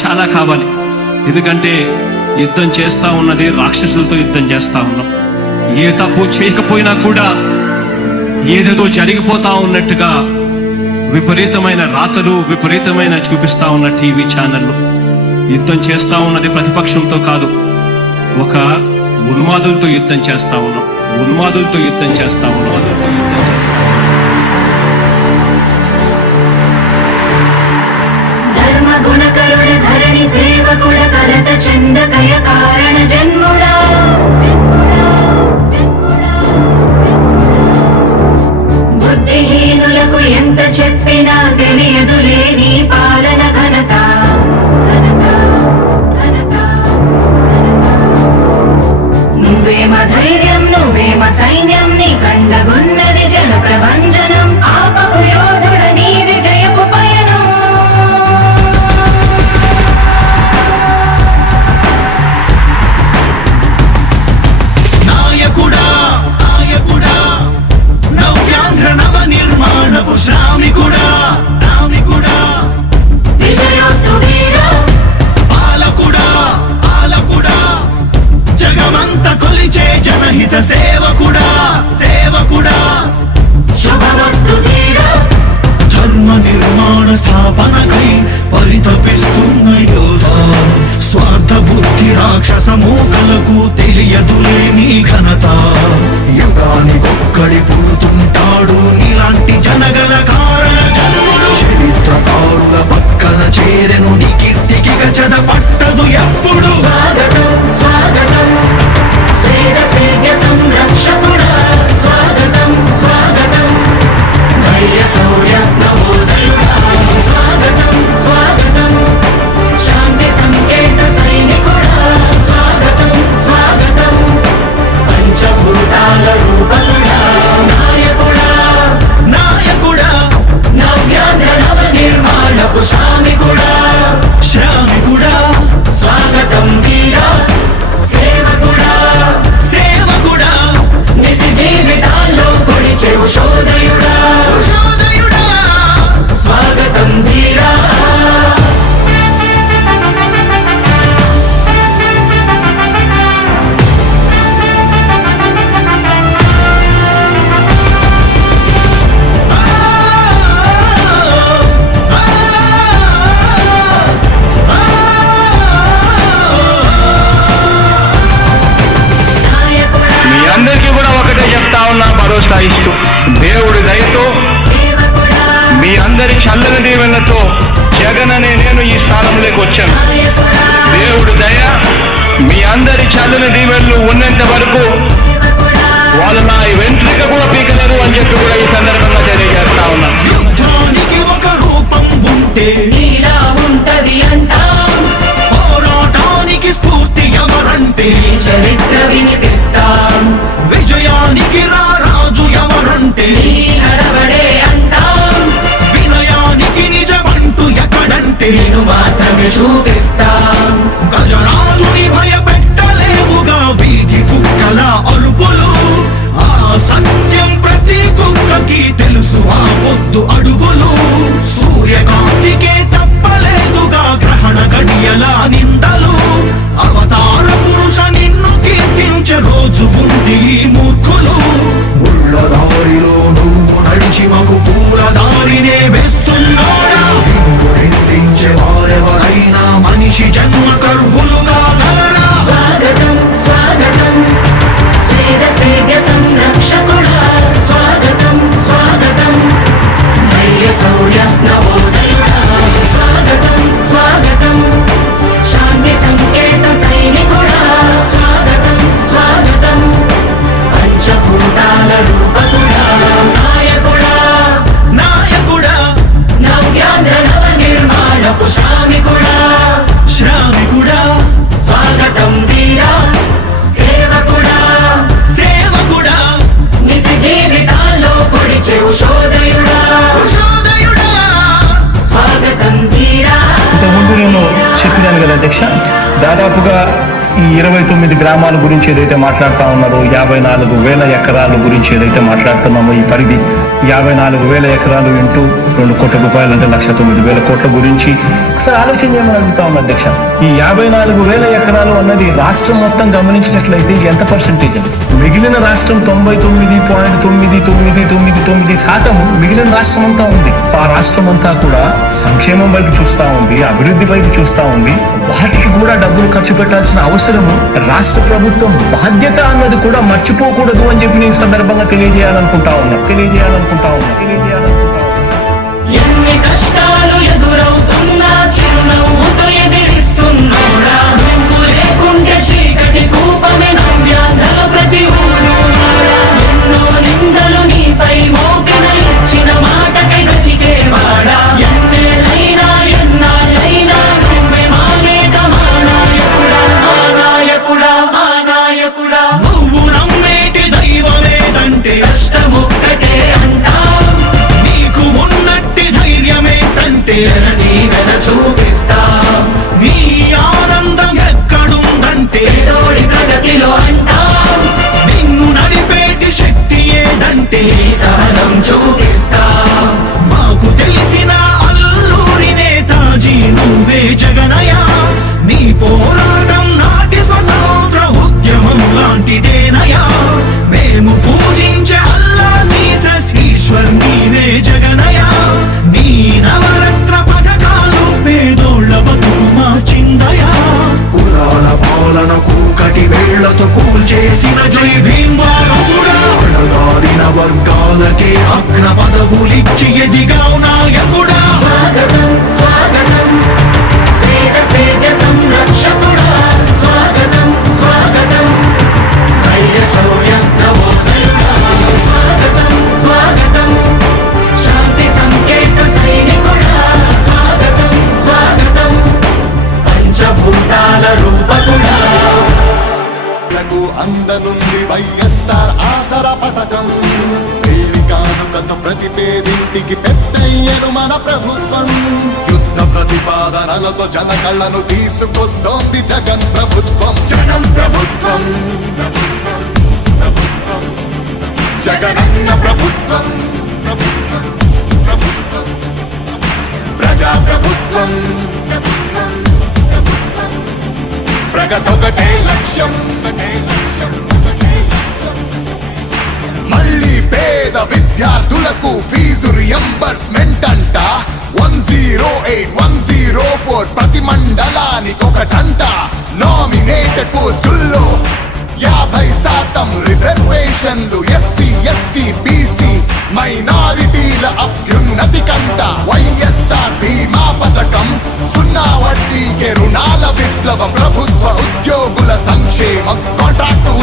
చాలా కావాలి. ఎందుకంటే యుద్ధం చేస్తా ఉన్నది రాక్షసులతో యుద్ధం చేస్తా ఉన్నాం. ఏ తప్పు చేయకపోయినా కూడా ఏదేదో జరిగిపోతా ఉన్నట్టుగా విపరీతమైన రాతలు, విపరీతమైన చూపిస్తా ఉన్న టీవీ ఛానళ్ళు. యుద్ధం చేస్తా ఉన్నది ప్రతిపక్షంతో కాదు, ఒక ఉన్మాదులతో యుద్ధం చేస్తా ఉన్నాం. ఉన్మాదులతో యుద్ధం చేస్తా ఉన్నాం. ధర్మ గుణకరుణ ధరణి సేవకుడ కలత చందకయ కారణ జన్ముడా బుద్ధిహీనులకు ఎంత చెప్పినా తెలియదులే నీ పాలన ఘనత. నువ్వేమ ధైర్యం, నువ్వేమ సైన్యం, నీ కండగున్నది జన ప్రభంజనం. ఆపకు యోధుడ నీ విజయపు పయనం. నాయకుడా నాయకుడా నవ్యాంధ్ర నవ నిర్మాణపు శ్రామికుడా రామికుడా విజయోస్తు వీరా పాలకుడా పాలకుడా జగమంత కొలిచే జనహిత సేవకుడా సేవకుడా శుభమస్తు ధీరా ధర్మ నిర్మాణ స్థాపనకై పరితపిస్తున్న యోధా. స్వార్థ బుద్ధి రాక్షస మూకలకు తెలియదులే నీ ఘనత. యుగానికొక్కడి పుడుతుంటాడు నీలాంటి జనగల కారణ జన్ముడు. చరిత్రకారుల పక్కన చేరెను నీ కీర్తికి గచద పట్టదు ఎప్పుడు. స్వాగతం స్వాగతం సేద సేద్య సంరక్షకుడా. స్వాగతం స్వాగతం ధైర్య శౌర్య నవోదయుడా. స్వాగతం స్వాగతం శాంతి సంకేత సైనికుడా. స్వాగతం స్వాగతం పంచభూతాల రూపకుడా. నాయకుడా నాయకుడా నవ్యాంధ్ర నవ నిర్మాణపు శ్రామికుడా. శ్రామికుడా స్వాగతం వీరా సేవకుడా. సేవకుడా నిజ జీవితాల్లో పొడిచెవు శోధయుడా. శోధయుడా స్వాగతం ధీరా నాయకుడా మీ అందరికీ కూడా ఒకటే చెప్తా ఉన్నా, భరోసా ఇస్తూ దేవుడి దయతో సేవకుడా. మీ అందరి చల్లని దీవెనతో జగన్ అనే నేను ఈ స్థానంలోకి వచ్చాను. నాయకుడా దేవుడి దయ, మీ అందరి చల్లని దీవెనలు ఉన్నంత వరకు సేవకుడా. వాళ్ళు నా వెంట్రిక కూడా పీకలేరు అని చెప్పి కూడా ఈ సందర్భంగా తెలియజేస్తా ఉన్నా. యుద్ధానికి ఒక రూపం ఉంటే నీలా ఉంటది అంటాం. పోరాటానికి స్ఫూర్తి ఎవరంటే నీ చరిత్ర వినిపిస్తాం. విజయానికి రారాజు ఎవరంటే నీ నడవడే అంటాం. వినయానికి నిజమంటూ ఎక్కడంటే నేను మాత్రమే చూపిస్తాం. గజరాజుని భయపెట్టలేవుగా వీధి కుక్కల అరుపులు. ఆ సత్యం ప్రతి కుక్కకి తెలుసు, ఆ ముద్దు అడుగులు. సూర్యకాంతికే తప్పలేదుగా గ్రహణ గడియల నిందలు. అవతార పురుష నిన్ను కీర్తించే రోజు ఉంది ఈ మూర్ఖులు. ముళ్ళ దారిలో నువ్వు నడిచి మాకు పూల దారినే వేస్తున్నాడా నిన్ను నిందించే వారెవరైనా మనిషి జన్మ కర్హులుగా గలరా. స్వాగతం స్వాగతం సేద సేద్య సంరక్షకుడా. స్వాగతం స్వాగతం ధైర్య శౌర్య నవోదయుడా. స్వాగతం స్వాగతం శాంతి సంకేత సైనికుడా. స్వాగతం స్వాగతం పంచభూతాల రూపకుడా. నాయకుడా నాయకుడా నవ్యాంధ్ర నవ నిర్మాణపు శ్రామికుడా. శ్రామికుడా స్వాగతం వీరా సేవకుడా. సేవకుడా నిజ జీవితాల్లో పొడిచెవు శోధయుడా. శోధయుడా స్వాగతం ధీరా ఇంతకుముందు నేను చెప్పినాను కదా అధ్యక్ష, దాదాపుగా ఈ 29 గ్రామాల గురించి ఏదైతే మాట్లాడుతా ఉన్నారో 54,000 ఎకరాల గురించి ఏదైతే మాట్లాడుతున్నామో ఈ పరిధి 54,000 ఎకరాలు ఇంటూ 2 కోట్ల రూపాయలు అంటే 1,09,000 కోట్ల గురించి ఒకసారి ఆలోచన చేయమని అడుగుతా ఉన్నా అధ్యక్ష. ఈ 54,000 ఎకరాలు అన్నది రాష్ట్రం మొత్తం గమనించినట్లయితే ఎంత పర్సెంటేజ్ అండి? మిగిలిన రాష్ట్రం 99.999% మిగిలిన రాష్ట్రం అంతా ఉంది. ఆ రాష్ట్రం అంతా కూడా సంక్షేమం వైపు చూస్తా ఉంది, అభివృద్ధి వైపు చూస్తా ఉంది. వాటికి కూడా డబ్బులు ఖర్చు పెట్టాల్సిన అవసరము రాష్ట్ర ప్రభుత్వం బాధ్యత అన్నది కూడా మర్చిపోకూడదు అని చెప్పి నేను సందర్భంగా తెలియజేయాలనుకుంటా ఉన్నా. ఎన్ని కష్టాలు ఎదురవుతున్నా చిరునవ్వుతో ఎదిరిస్తున్నోడా నువ్వు లేకుంటే చీకటి కూపమే నవ్యాంధ్రలో ప్రతి ఊరు నాడా. ఎన్నో నిందలు నీపై మోపిన ఇచ్చిన మాటకై బ్రతికేవాడా. ఎన్నేళ్ళైనా ఎన్నాళ్ళైనా నువ్వే మా నేత మా నాయకుడా మా నాయకుడా మా నాయకుడా. నువ్వు నమ్మేటి దైవమేదంటే కష్టమొక్కటే అంటాం నీకు ఉన్నట్టి ధైర్యమేంటంటే జనదీవెన చూపిస్తాం నీ ఆనందం ఎక్కడుందంటే పేదోడి ప్రగతిలో అంటాం నిన్ను నడిపేటి శక్తి ఏదంటే నీ సహనం చూపిస్తాం. మాకు తెలిసిన అల్లూరి నేతాజీ నువ్వే జగనయ్య. నీ పోరాటం నాటి స్వతంత్ర ఉద్యమం లాంటిదేనయ్యా. మేము పూజించే అల్లా జీసస్ ఈశ్వర్ నీవే జగనయ్య. నీ నవరత్న పథకాలు పేదోళ్ళ బతుకు మార్చిందయా. కులాల పాలన కూకటి వేళ్లతో కూల్చేసిన జై భీమ్ వారసుడా అణగారిన వర్గాలకే అగ్ర పదవులిచ్చి ఎదిగావు నాయకుడా. స్వాగతం స్వాగతం సేద సేద సంరక్షకుడా. స్వాగతం స్వాగతం ధైర్య శౌర్య నవోదయుడా. స్వాగతం స్వాగతం శాంతి సంకేత సైనికుడా. స్వాగతం స్వాగతం పంచభూతాల రూపకుడా. అందనుంది వైఎస్ఆర్ ఆసరా పథకం. కానుకతో ప్రతి పేదింటికి పెద్దయ్యను మన ప్రభుత్వం. యుద్ధ ప్రతిపాదనలతో జన కళ్ళను తీసుకొస్తోంది జగన్ ప్రభుత్వం. జనం ప్రభుత్వం జగనన్న ప్రభుత్వం ప్రజా ప్రభుత్వం ప్రగతొకటే లక్ష్యం. మళ్ళీ పేద విద్యార్థులకు ఫీజు రియంబర్స్మెంట్ అంట. 108, 104 ప్రతి మండలానికొకటంట. నామినేటెడ్ పోస్టుల్లో 50% రిజర్వేషన్లు. ఎస్సీ ఎస్టీ బీసీ మైనారిటీల అభ్యున్నతి కంట. వైఎస్ఆర్ బీమా పథకం, 0 వడ్డీకే రుణాల విప్లవం. ప్రభుత్వ ఉద్యోగుల సంక్షేమం, కాంట్రాక్టు